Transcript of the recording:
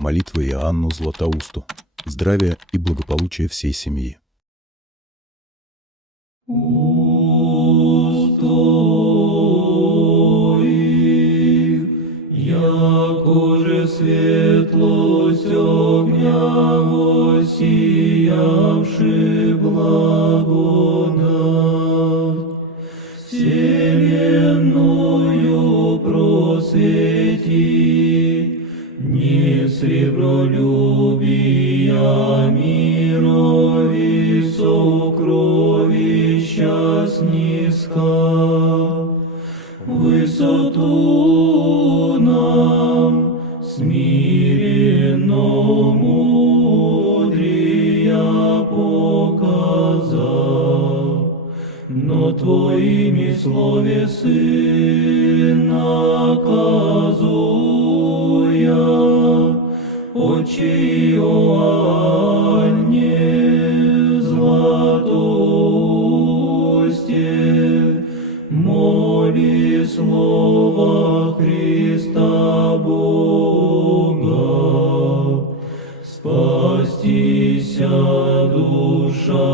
Молитва Иоанну Златоусту. Здравия и благополучия всей семьи. Устои, якоже светлость огня воссиявши благодать, вселенную просвети, не сребролюбия мирови сокровища снискал, высоту нам смиренно мудрия показал, но Твоими словесы наказуя, Отче Иоанне Златоусте, моли слова Христа Бога, спастися душа